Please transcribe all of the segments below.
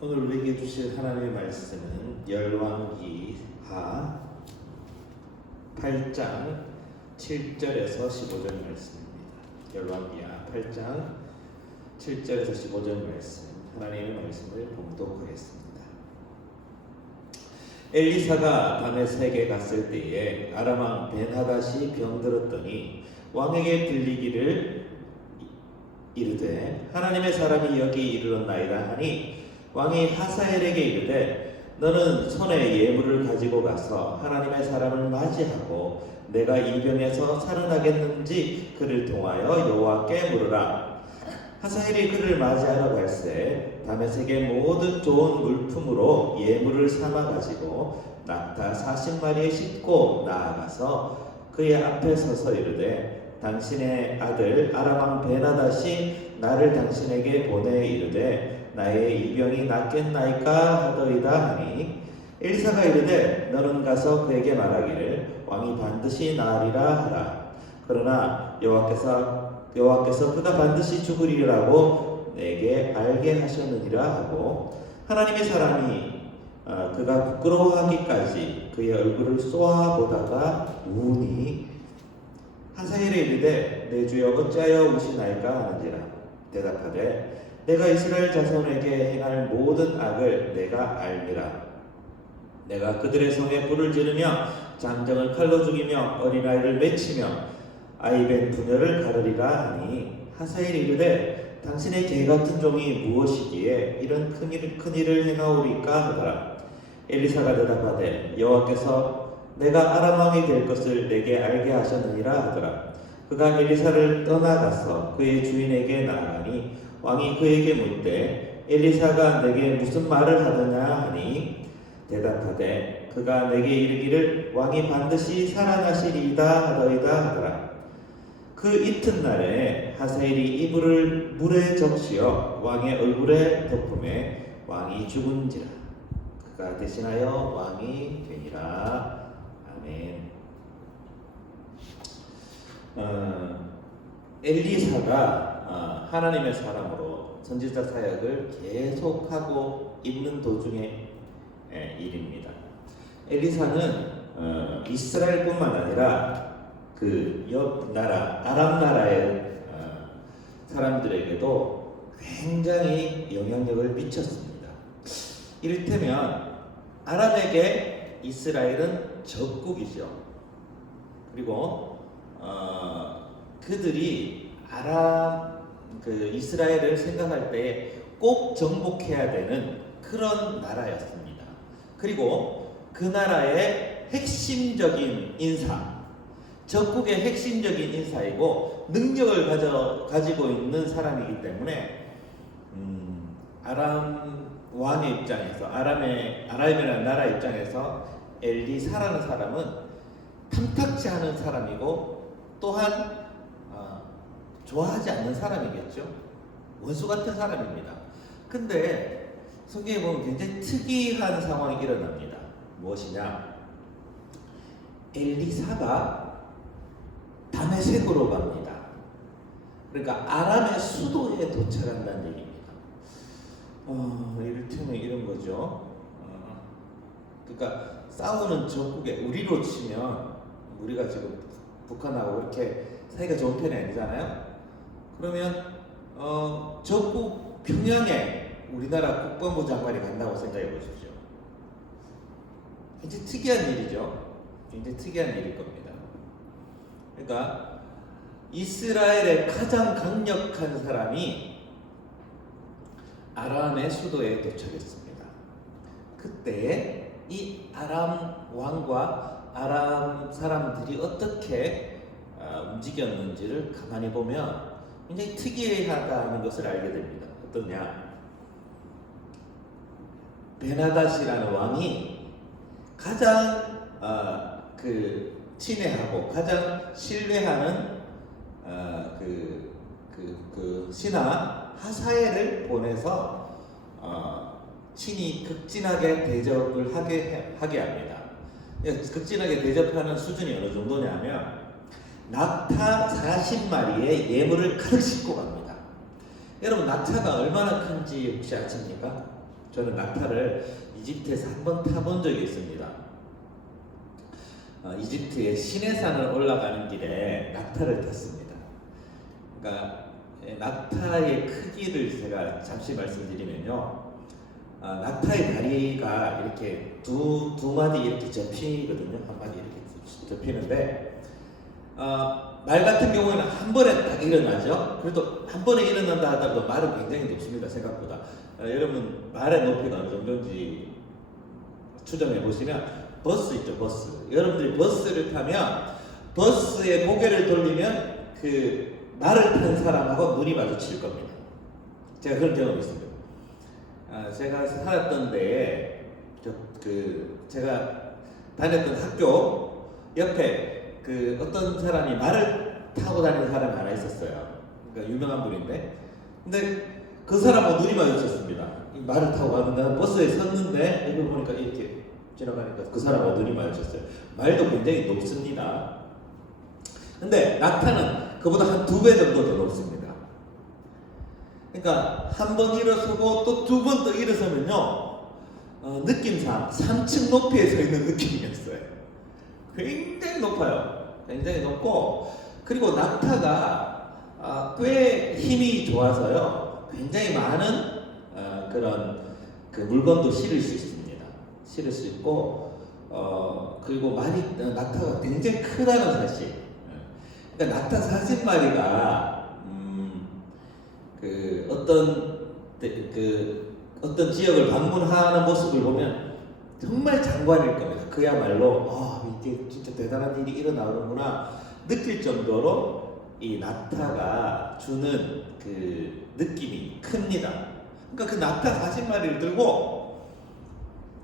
오늘 우리에게 주실 하나님의 말씀은 열왕기하 8장 7절에서 15절 말씀입니다. 열왕기하 8장 7절에서 15절 말씀, 하나님의 말씀을 봉독하겠습니다. 엘리사가 다메섹에 갔을 때에 아람 왕 벤하닷이 병들었더니 왕에게 들리기를 이르되 하나님의 사람이 여기 이르렀나이다 하니 왕이 하사엘에게 이르되 너는 손에 예물을 가지고 가서 하나님의 사람을 맞이하고 내가 이 병에서 살아나겠는지 그를 통하여 여호와께 물으라. 하사엘이 그를 맞이하러 갈새 다메섹의 모든 좋은 물품으로 예물을 삼아 가지고 낙타 40마리에 싣고 나아가서 그의 앞에 서서 이르되 당신의 아들 아람 왕 벤하닷이 나를 당신에게 보내 이르되 나의 이 병이 낫겠나이까 하더이다 하니 엘리사가 이르되 너는 가서 그에게 말하기를 왕이 반드시 나으리라 하라. 그러나 여호와께서 그가 반드시 죽으리라고 내게 알게 하셨느니라 하고 하나님의 사람이 그가 부끄러워하기까지 그의 얼굴을 쏘아보다가 우니 하사엘에 이르되 내 주여 어찌하여 우시나이까 하는지라. 대답하되 내가 이스라엘 자손에게 행할 모든 악을 내가 알미라. 내가 그들의 성에 불을 지르며 장정을 칼로 죽이며 어린아이를 맺히며 아이벤 부녀를 가르리라 하니 하사엘이 이르되 당신의 개같은 종이 무엇이기에 이런 큰 일을 행하오리까 하더라. 엘리사가 대답하되 여호와께서 내가 아람 왕이 될 것을 내게 알게 하셨느니라 하더라. 그가 엘리사를 떠나가서 그의 주인에게 나아가니 왕이 그에게 묻되 엘리사가 내게 무슨 말을 하더냐 하니 대답하되 그가 내게 이르기를 왕이 반드시 살아나시리이다 하더이다 하더라. 그 이튿날에 하사엘이 이불을 물에 적시어 왕의 얼굴에 덮음에 왕이 죽은지라. 그가 대신하여 왕이 되니라. 아멘. 엘리사가 하나님의 사람으로 선지자 사역을 계속하고 있는 도중의 일입니다. 엘리사는 이스라엘뿐만 아니라 그 옆 나라 아람 나라의 사람들에게도 굉장히 영향력을 미쳤습니다. 이를테면 아람에게 이스라엘은 적국이죠. 그리고 그들이 이스라엘을 생각할 때 꼭 정복해야 되는 그런 나라였습니다. 그리고 그 나라의 핵심적인 인사, 적국의 핵심적인 인사이고 능력을 가지고 있는 사람이기 때문에 아람 왕의 입장에서 아람이라는 나라 입장에서 엘리사라는 사람은 탐탁지 않은 사람이고 또한 좋아하지 않는 사람이겠죠. 원수 같은 사람입니다. 근데 성경에 보면 굉장히 특이한 상황이 일어납니다. 무엇이냐? 엘리사가 다메섹으로 갑니다. 그러니까 아람의 수도에 도착한다는 얘기입니다. 이를테면 이런 거죠. 그러니까 싸우는 적국에 우리로 치면 우리가 지금 북한하고 이렇게 사이가 좋은 편이 아니잖아요. 그러면 적국 평양에 우리나라 국방부 장관이 간다고 생각해 보십시오. 굉장히 특이한 일이죠. 굉장히 특이한 일일 겁니다. 그러니까 이스라엘의 가장 강력한 사람이 아람의 수도에 도착했습니다. 그때 이 아람 왕과 아람 사람들이 어떻게 움직였는지를 가만히 보면 굉장히 특이하다는 것을 알게 됩니다. 어떠냐? 벤하닷이라는 왕이 가장 친애하고 가장 신뢰하는 신하 하사엘을 보내서 친히 극진하게 대접을 하게 합니다. 극진하게 대접하는 수준이 어느 정도냐면 낙타 40마리에 예물을 가득 싣고 갑니다. 여러분 낙타가 얼마나 큰지 혹시 아십니까? 저는 낙타를 이집트에서 한번 타본 적이 있습니다. 이집트의 시내산을 올라가는 길에 낙타를 탔습니다. 그러니까 낙타의 크기를 제가 잠시 말씀드리면요, 낙타의 다리가 이렇게 두 마디 이렇게 접히거든요. 한 마디 이렇게 접히는데, 말 같은 경우에는 한 번에 딱 일어나죠. 그래도 한 번에 일어난다 하더라도 말은 굉장히 높습니다. 생각보다. 여러분 말의 높이가 어느 정도인지 추정해 보시면, 버스 있죠, 버스. 여러분들이 버스를 타면 버스의 고개를 돌리면 그 말을 탄 사람하고 눈이 마주칠 겁니다. 제가 그런 경험이 있습니다. 제가 살았던 데에 제가 다녔던 학교 옆에 어떤 사람이 말을 타고 다니는 사람이 하나 있었어요. 그러니까 유명한 분인데, 근데 그 사람하고 눈이 마주쳤습니다. 이 말을 타고 가는데 버스에 섰는데 여기 보니까 이렇게 지나가니까 그 사람하고 눈이 마주쳤어요. 말도 굉장히 높습니다. 근데 낙타는 그보다 한 2배 정도 더 높습니다. 그러니까 한 번 일어서고 또 2번 또 일어서면요, 느낌상 3층 높이에 서 있는 느낌이었어요. 굉장히 높아요. 굉장히 높고, 그리고 낙타가 꽤 힘이 좋아서요, 굉장히 많은 그런 물건도 실을 수 있습니다. 실을 수 있고, 그리고 낙타가 굉장히 크다는 사실. 그러니까 낙타 40마리가 어떤 지역을 방문하는 모습을 보면 정말 장관일 겁니다. 그야말로 이게 진짜 대단한 일이 일어나는구나 느낄 정도로 이 낙타가 주는 그 느낌이 큽니다. 그러니까 그 낙타 40마리를 들고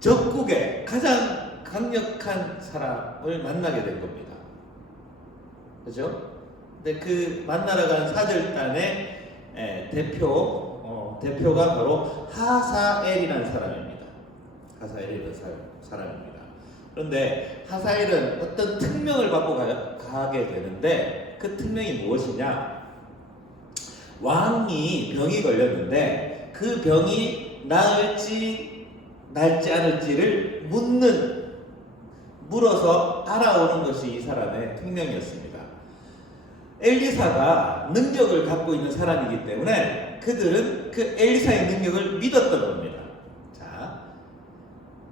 적국의 가장 강력한 사람을 만나게 된 겁니다. 그죠? 근데 그 만나러 간 사절단의 대표가 바로 하사엘이라는 사람입니다. 하사엘이라는 사람입니다. 그런데 하사엘은 어떤 특명을 받고 가게 되는데, 그 특명이 무엇이냐? 왕이 병이 걸렸는데 그 병이 나을지 않을지를 물어서 알아오는 것이 이 사람의 특명이었습니다. 엘리사가 능력을 갖고 있는 사람이기 때문에 그들은 그 엘리사의 능력을 믿었던 겁니다. 자,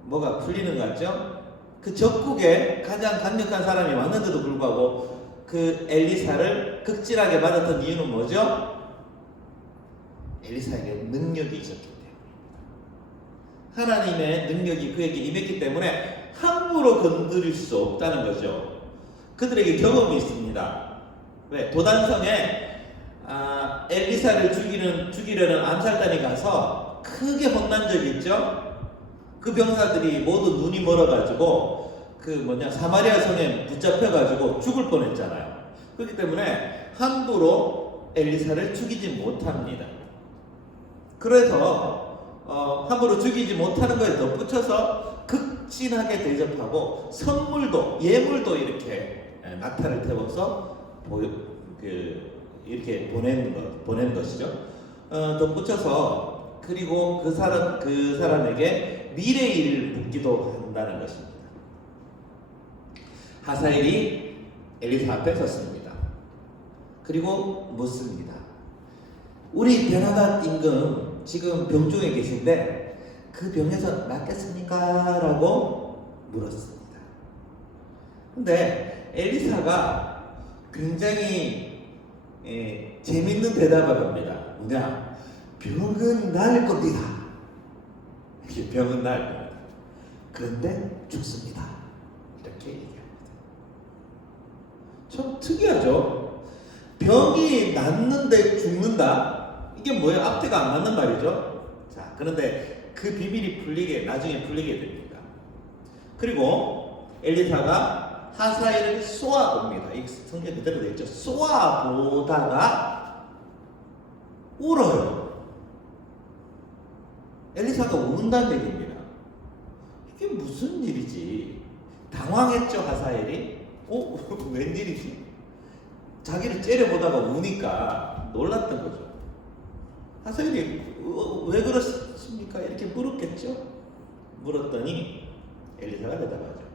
뭐가 풀리는 것 같죠? 그 적국에 가장 강력한 사람이 왔는데도 불구하고 그 엘리사를 극진하게 받았던 이유는 뭐죠? 엘리사에게 능력이 있었기 때문에, 하나님의 능력이 그에게 임했기 때문에 함부로 건드릴 수 없다는 거죠. 그들에게 경험이 있습니다. 왜? 도단성에 엘리사를 죽이려는 암살단이 가서 크게 혼난 적이 있죠. 그 병사들이 모두 눈이 멀어가지고 사마리아 성에 붙잡혀가지고 죽을 뻔했잖아요. 그렇기 때문에 함부로 엘리사를 죽이지 못합니다. 그래서 함부로 죽이지 못하는 것에 덧붙여서 극진하게 대접하고 예물도 이렇게 낙타를 태워서 이렇게 보낸 것이죠. 덧붙여서, 그리고 그 사람에게 미래일을 묻기도 한다는 것입니다. 하사엘이 엘리사 앞에 섰습니다. 그리고 묻습니다. 우리 베나단 임금 지금 병 중에 계신데 그 병에서 낫겠습니까? 라고 물었습니다. 근데 엘리사가 굉장히 재밌는 대답을 합니다. 뭐냐? 병은 나을 겁니다. 병은 나을 겁니다. 그런데 죽습니다. 이렇게 얘기합니다. 참 특이하죠? 병이 낫는데 죽는다? 이게 뭐예요? 앞뒤가 안 맞는 말이죠? 자, 그런데 그 비밀이 나중에 풀리게 됩니다. 그리고 엘리사가 하사엘을 쏘아봅니다. 이 성경 그대로 되어 있죠. 쏘아보다가 울어요. 엘리사가 운다는 얘기입니다. 이게 무슨 일이지? 당황했죠, 하사엘이. 웬일이지? 자기를 째려보다가 우니까 놀랐던 거죠. 하사엘이 왜 그랬을까 어떻습니까? 이렇게 물었겠죠. 물었더니 엘리사가 대답하죠.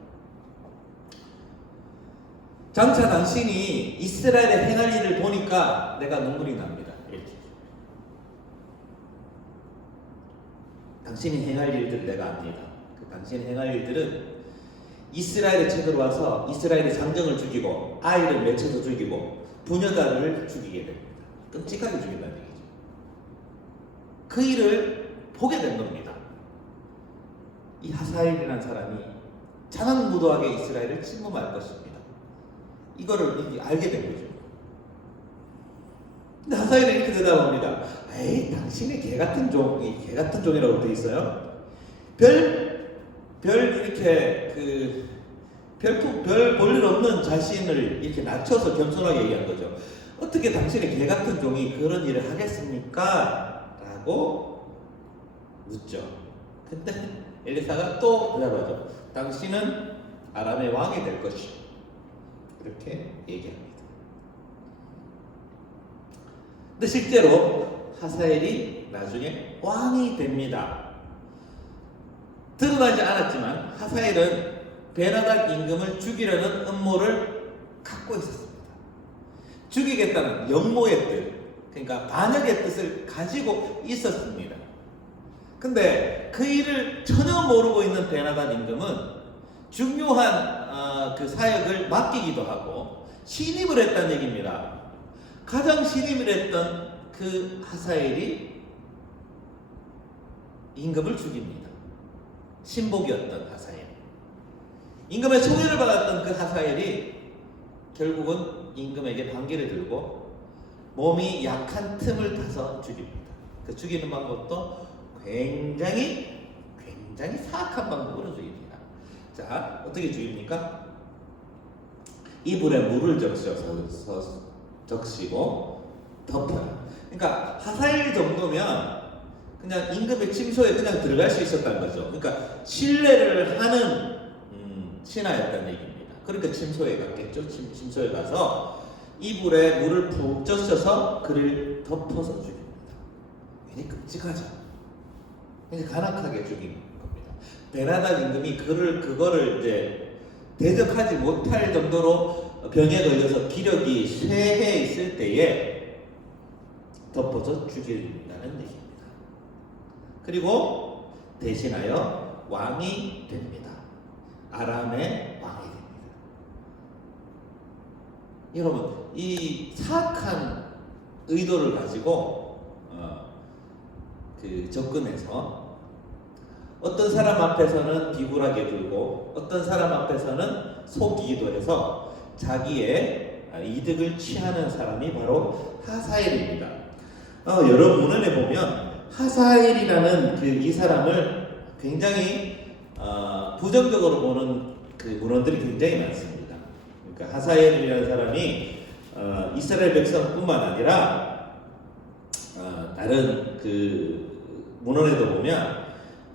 장차 당신이 이스라엘의 행할 일을 보니까 내가 눈물이 납니다. 이렇게. 당신이 행할 일들을 내가 압니다. 당신이 행할 일들은 이스라엘에 쳐들어와서 이스라엘의 장정을 죽이고 아이를 맺혀서 죽이고 부녀자를 죽이게 됩니다. 끔찍하게 죽인다는 얘기죠. 그 일을 보게 된 겁니다. 이 하사엘이라는 사람이 자랑무도하게 이스라엘을 침범할 것입니다. 이거를 알게 된 거죠. 근데 하사엘은 이렇게 대답합니다. 에이, 당신의 개 같은 종이라고 되어 있어요. 이렇게 별 볼일 없는 자신을 이렇게 낮춰서 겸손하게 얘기한 거죠. 어떻게 당신의 개 같은 종이 그런 일을 하겠습니까? 라고 묻죠. 근데 엘리사가 또 대답하죠. 당신은 아람의 왕이 될 것이요. 이렇게 얘기합니다. 근데 실제로 하사엘이 나중에 왕이 됩니다. 드러나지 않았지만 하사엘은 베나닥 임금을 죽이려는 음모를 갖고 있었습니다. 죽이겠다는 영모의 뜻, 그러니까 반역의 뜻을 가지고 있었습니다. 근데 그 일을 전혀 모르고 있는 베나닥 임금은 중요한 그 사역을 맡기기도 하고 신임을 했다는 얘기입니다. 가장 신임을 했던 그 하사엘이 임금을 죽입니다. 신복이었던 하사엘. 임금의 총애를 받았던 그 하사엘이 결국은 임금에게 반기를 들고 몸이 약한 틈을 타서 죽입니다. 그 죽이는 방법도 굉장히 사악한 방법으로 죽입니다. 자, 어떻게 죽입니까? 이불에 물을 적시고 덮어요. 그러니까 하사엘 정도면 그냥 임금의 침소에 그냥 들어갈 수 있었다는 거죠. 그러니까 신뢰를 하는 신하였다는 얘기입니다. 그러니까 침소에 갔겠죠. 침소에 가서 이불에 물을 푹 적셔서 그를 덮어서 죽입니다. 굉장히 끔찍하죠. 굉장히 간악하게 죽인 겁니다. 베나닥 임금이 그거를 이제 대적하지 못할 정도로 병에 걸려서 기력이 쇠해 있을 때에 덮어서 죽인다는 얘기입니다. 그리고 대신하여 왕이 됩니다. 아람의 왕이 됩니다. 여러분, 이 사악한 의도를 가지고 접근해서 어떤 사람 앞에서는 비굴하게 굴고 어떤 사람 앞에서는 속이기도 해서 자기의 이득을 취하는 사람이 바로 하사엘입니다. 여러 문헌에 보면 하사엘이라는 이 사람을 굉장히 부정적으로 보는 그 문헌들이 굉장히 많습니다. 그러니까 하사엘이라는 사람이 이스라엘 백성뿐만 아니라 다른 그 문헌에도 보면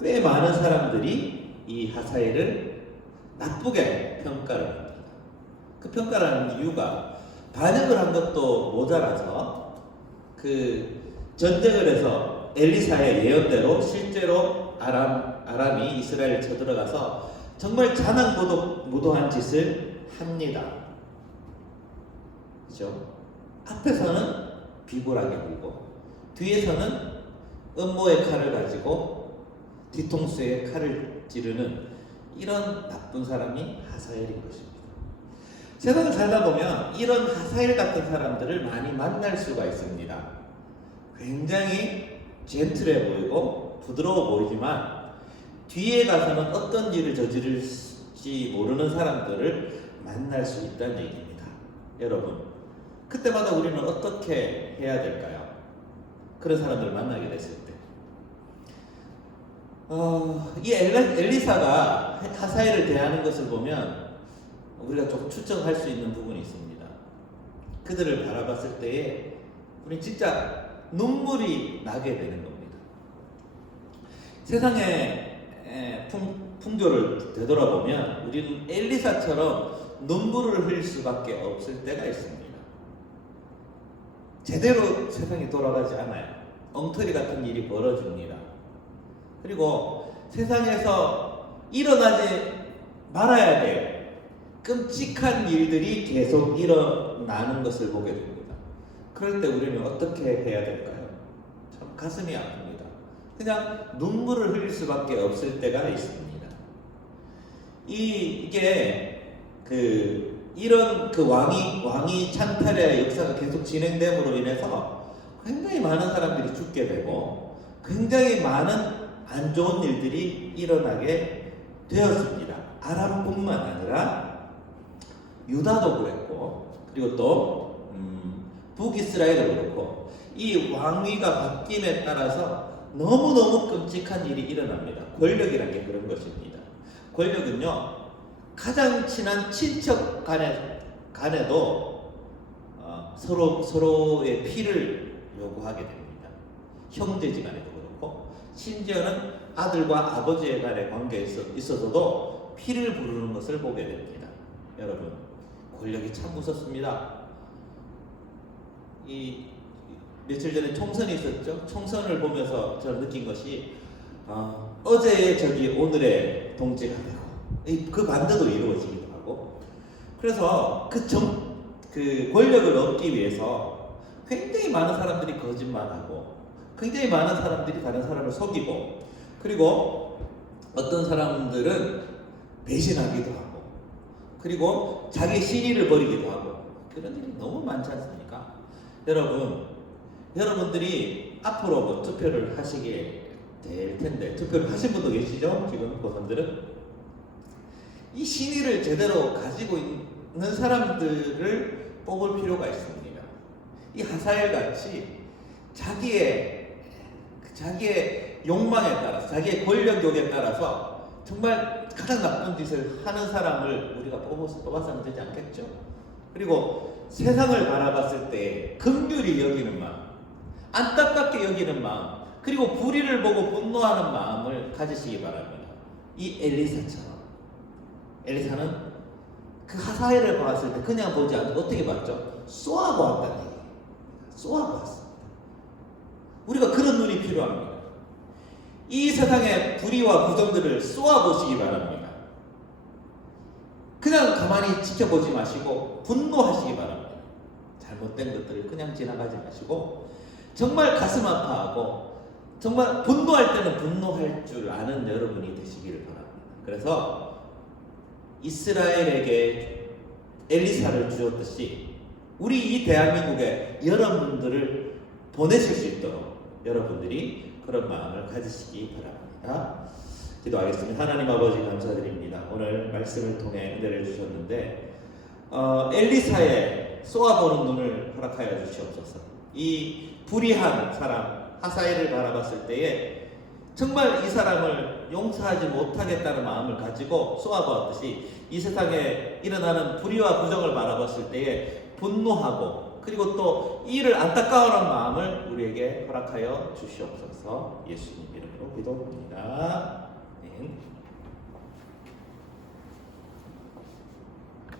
꽤 많은 사람들이 이 하사엘을 나쁘게 평가를 합니다. 그 평가라는 이유가 반역을 한 것도 모자라서 그 전쟁을 해서 엘리사의 예언대로 실제로 아람이 이스라엘에 쳐들어가서 정말 잔악무도한 짓을 합니다. 그죠? 앞에서는 비굴하게 굴고 뒤에서는 음모의 칼을 가지고 뒤통수에 칼을 찌르는 이런 나쁜 사람이 하사엘인 것입니다. 세상을 살다 보면 이런 하사엘 같은 사람들을 많이 만날 수가 있습니다. 굉장히 젠틀해 보이고 부드러워 보이지만 뒤에 가서는 어떤 일을 저지를지 모르는 사람들을 만날 수 있다는 얘기입니다. 여러분, 그때마다 우리는 어떻게 해야 될까요? 그런 사람들을 만나게 됐을 때. 이 엘리사가 하사엘을 대하는 것을 보면 우리가 좀 추정할 수 있는 부분이 있습니다. 그들을 바라봤을 때에 우리 진짜 눈물이 나게 되는 겁니다. 세상의 풍조를 되돌아보면 우리는 엘리사처럼 눈물을 흘릴 수밖에 없을 때가 있습니다. 제대로 세상이 돌아가지 않아요. 엉터리 같은 일이 벌어집니다. 그리고 세상에서 일어나지 말아야 될 끔찍한 일들이 계속 일어나는 것을 보게 됩니다. 그럴 때 우리는 어떻게 해야 될까요? 참 가슴이 아픕니다. 그냥 눈물을 흘릴 수밖에 없을 때가 있습니다. 이게 이런 왕이 찬탈의 역사가 계속 진행됨으로 인해서 굉장히 많은 사람들이 죽게 되고 굉장히 많은 안 좋은 일들이 일어나게 되었습니다. 아람뿐만 아니라 유다도 그랬고, 그리고 또 북이스라엘도 그렇고, 이 왕위가 바뀜에 따라서 너무너무 끔찍한 일이 일어납니다. 권력이라는 게 그런 것입니다. 권력은요, 가장 친한 친척 간에도 서로의 피를 요구하게 됩니다. 형제지간에도 그렇고, 심지어는 아들과 아버지의 간의 관계에 있어서도 피를 부르는 것을 보게 됩니다. 여러분, 권력이 참 무섭습니다. 며칠 전에 총선이 있었죠. 총선을 보면서 저는 느낀 것이 어제의 적이 오늘의 동지가 되고 그 반대도 이루어지기도 하고, 그래서 그 권력을 얻기 위해서 굉장히 많은 사람들이 거짓말하고, 굉장히 많은 사람들이 다른 사람을 속이고, 그리고 어떤 사람들은 배신하기도 하고, 그리고 자기 신의를 버리기도 하고, 그런 일이 너무 많지 않습니까? 여러분들이 앞으로 뭐 투표를 하시게 될 텐데, 투표를 하신 분도 계시죠? 지금 고선들은 이 신의를 제대로 가지고 있는 사람들을 뽑을 필요가 있습니다. 이 하사엘 같이 자기의 욕망에 따라서, 자기의 권력욕에 따라서 정말 가장 나쁜 짓을 하는 사람을 우리가 뽑아서는 되지 않겠죠? 그리고 세상을 바라봤을 때 긍휼히 여기는 마음, 안타깝게 여기는 마음, 그리고 불의를 보고 분노하는 마음을 가지시기 바랍니다. 이 엘리사는 그 하사엘을 봤을 때 그냥 보지 않고 어떻게 봤죠? 쏘아보았다는 얘기예요. 쏘아보았습니다. 우리가 그런 눈이 필요합니다. 이 세상의 불의와 부정들을 쏘아보시기 바랍니다. 그냥 가만히 지켜보지 마시고 분노하시기 바랍니다. 잘못된 것들을 그냥 지나가지 마시고 정말 가슴 아파하고 정말 분노할 때는 분노할 줄 아는 여러분이 되시기를 바랍니다. 그래서 이스라엘에게 엘리사를 주었듯이 우리 이 대한민국에 여러분들을 보내실 수 있도록 여러분들이 그런 마음을 가지시기 바랍니다. 기도하겠습니다. 하나님 아버지 감사드립니다. 오늘 말씀을 통해 은혜를 주셨는데 엘리사의 쏘아보는 눈을 허락하여 주시옵소서. 이 불의한 사람 하사엘을 바라봤을 때에 정말 이 사람을 용서하지 못하겠다는 마음을 가지고 쏘아보았듯이 이 세상에 일어나는 불의와 부정을 바라봤을 때에 분노하고, 그리고 또 이를 안타까워하는 마음을 우리에게 허락하여 주시옵소서. 예수님 이름으로 기도합니다. 아멘.